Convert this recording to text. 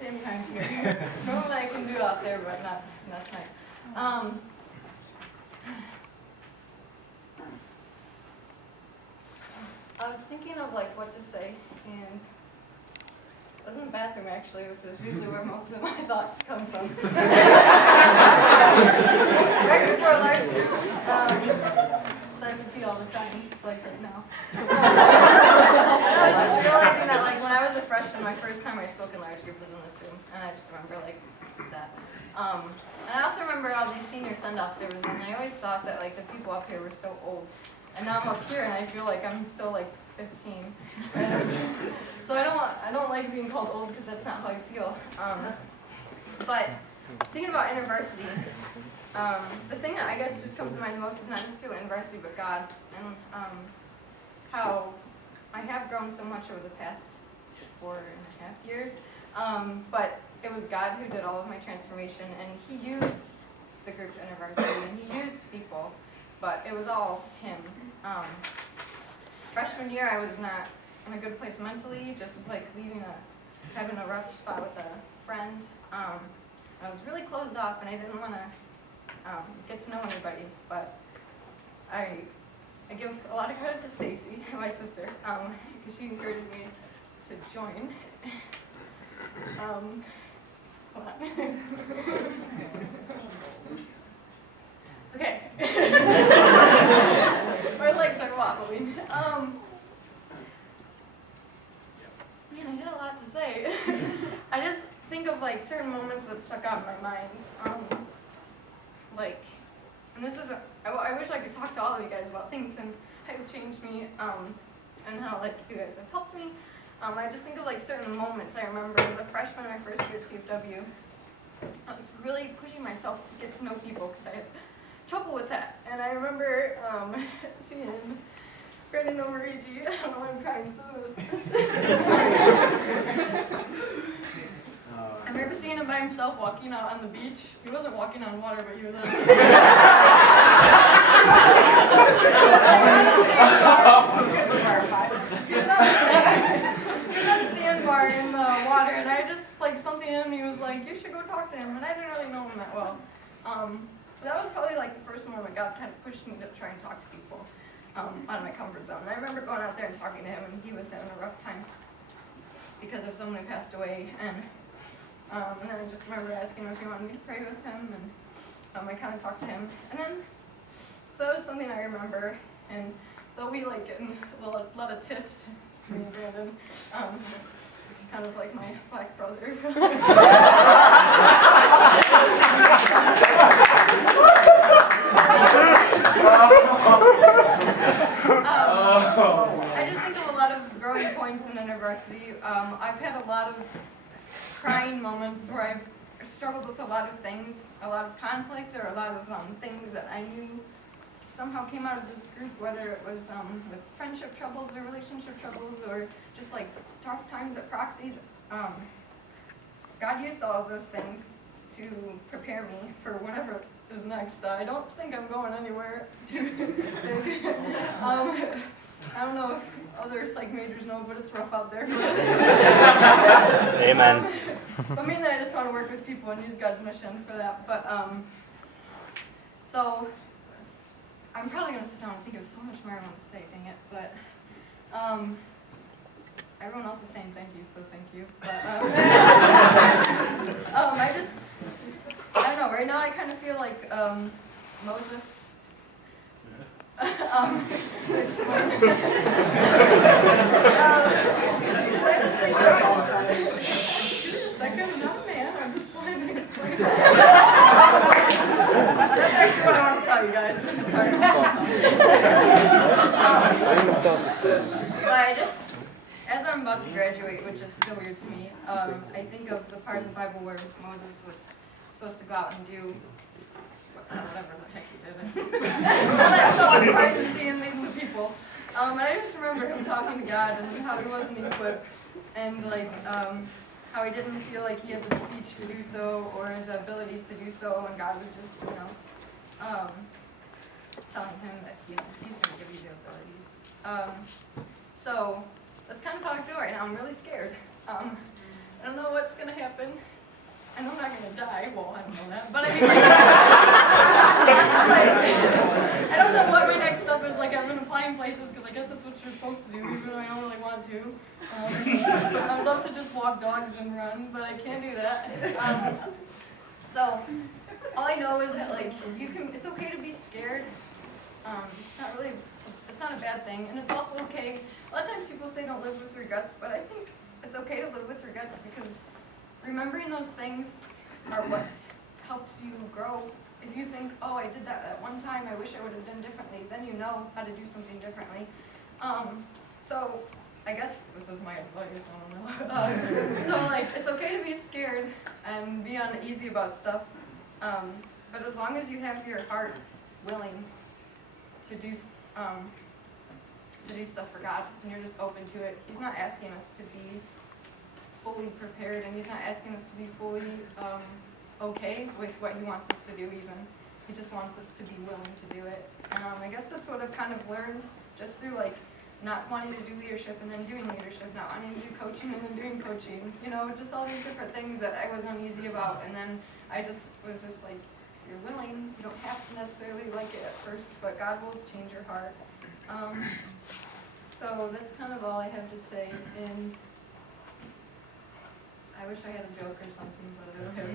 stand behind here. Normally I can do it out there, but not tonight. I was thinking of like what to say, and I was in the bathroom actually, which is usually where most of my thoughts come from. Right before large group, so I can pee all the time, like right now. I was just realizing that like when I was a freshman, my first time I spoke in large group was in this room, and I just remember like that. And I also remember all these senior send-off services, and I always thought that like the people up here were so old. And now I'm up here and I feel like I'm still like 15. So I don't like being called old because that's not how I feel. But thinking about InterVarsity, the thing that I guess just comes to mind the most is not necessarily InterVarsity but God, and how I have grown so much over the past 4.5 years. But it was God who did all of my transformation, and He used the group InterVarsity, and He used people. But it was all Him. Freshman year, I was not in a good place mentally, just like having a rough spot with a friend. I was really closed off, and I didn't want to get to know anybody. But I give a lot of credit to Stacy, my sister, because she encouraged me to join. Hold on. Okay. My legs are wobbling. Man, I had a lot to say. I just think of like certain moments that stuck out in my mind. And this is I wish I could talk to all of you guys about things and how it changed me, and how like you guys have helped me. I just think of like certain moments I remember as a freshman, my first year at CFW. I was really pushing myself to get to know people because I had trouble with that. And I remember seeing Brandon over AG. I don't know why I'm crying. I remember seeing him by himself walking out on the beach. He wasn't walking on water, but he was on the beach. He was on a sandbar in the water, and I just, like, something in him, he was like, you should go talk to him. And I didn't really know him that well. But that was probably like the first moment when God kind of pushed me to try and talk to people out of my comfort zone. And I remember going out there and talking to him, and he was having a rough time because of someone who passed away. And then I just remember asking him if he wanted me to pray with him, and I kind of talked to him. And then, so that was something I remember. And though we like get in a lot of tiffs, me and Brandon, it's kind of like my black brother. I just think of a lot of growing points in InterVarsity. I've had a lot of crying moments where I've struggled with a lot of things, a lot of conflict, or a lot of things that I knew somehow came out of this group, whether it was with friendship troubles or relationship troubles or just like tough times at proxies. God used all of those things to prepare me for whatever is next. I don't think I'm going anywhere too big. I don't know if other psych majors know, but it's rough out there for us. Amen. But mainly I just want to work with people and use God's mission for that. But so I'm probably going to sit down and think of so much more I want to say, dang it. But everyone else is saying thank you, so thank you. But I don't know, right now I kind of feel like Moses. Explain. Just a second, I'm not a man, I'm just trying to explain. That's actually what I want to tell you guys. Sorry. But I just, as I'm about to graduate, which is still weird to me, I think of the part in the Bible where Moses was supposed to go out and do whatever the heck he did. All that stuff part to see and leading the people. And I just remember him talking to God and how he wasn't equipped, and like how he didn't feel like he had the speech to do so or the abilities to do so, and God was just, telling him that he's going to give you the abilities. So that's kind of how I feel right now. I'm really scared. I don't know what's going to happen. I know I'm not gonna die. Well, I don't know that, but I mean, I don't know what my next step is. Like, I've been applying places because I guess that's what you're supposed to do, even though I don't really want to. I'd love to just walk dogs and run, but I can't do that. So all I know is that like it's okay to be scared. It's not a bad thing, and it's also okay. A lot of times people say don't live with regrets, but I think it's okay to live with regrets because remembering those things are what helps you grow. If you think, oh, I did that at one time, I wish I would have done differently, then you know how to do something differently. So I guess this is my advice, I don't know. So like, it's okay to be scared and be uneasy about stuff, but as long as you have your heart willing to do stuff for God, and you're just open to it. He's not asking us to be fully prepared, and he's not asking us to be fully okay with what he wants us to do even. He just wants us to be willing to do it. And I guess that's what I've kind of learned just through like not wanting to do leadership and then doing leadership, not wanting to do coaching and then doing coaching. You know, just all these different things that I was uneasy about, and then I just was just like, if you're willing, you don't have to necessarily like it at first, but God will change your heart. So that's kind of all I have to say, and I wish I had a joke or something, but I don't have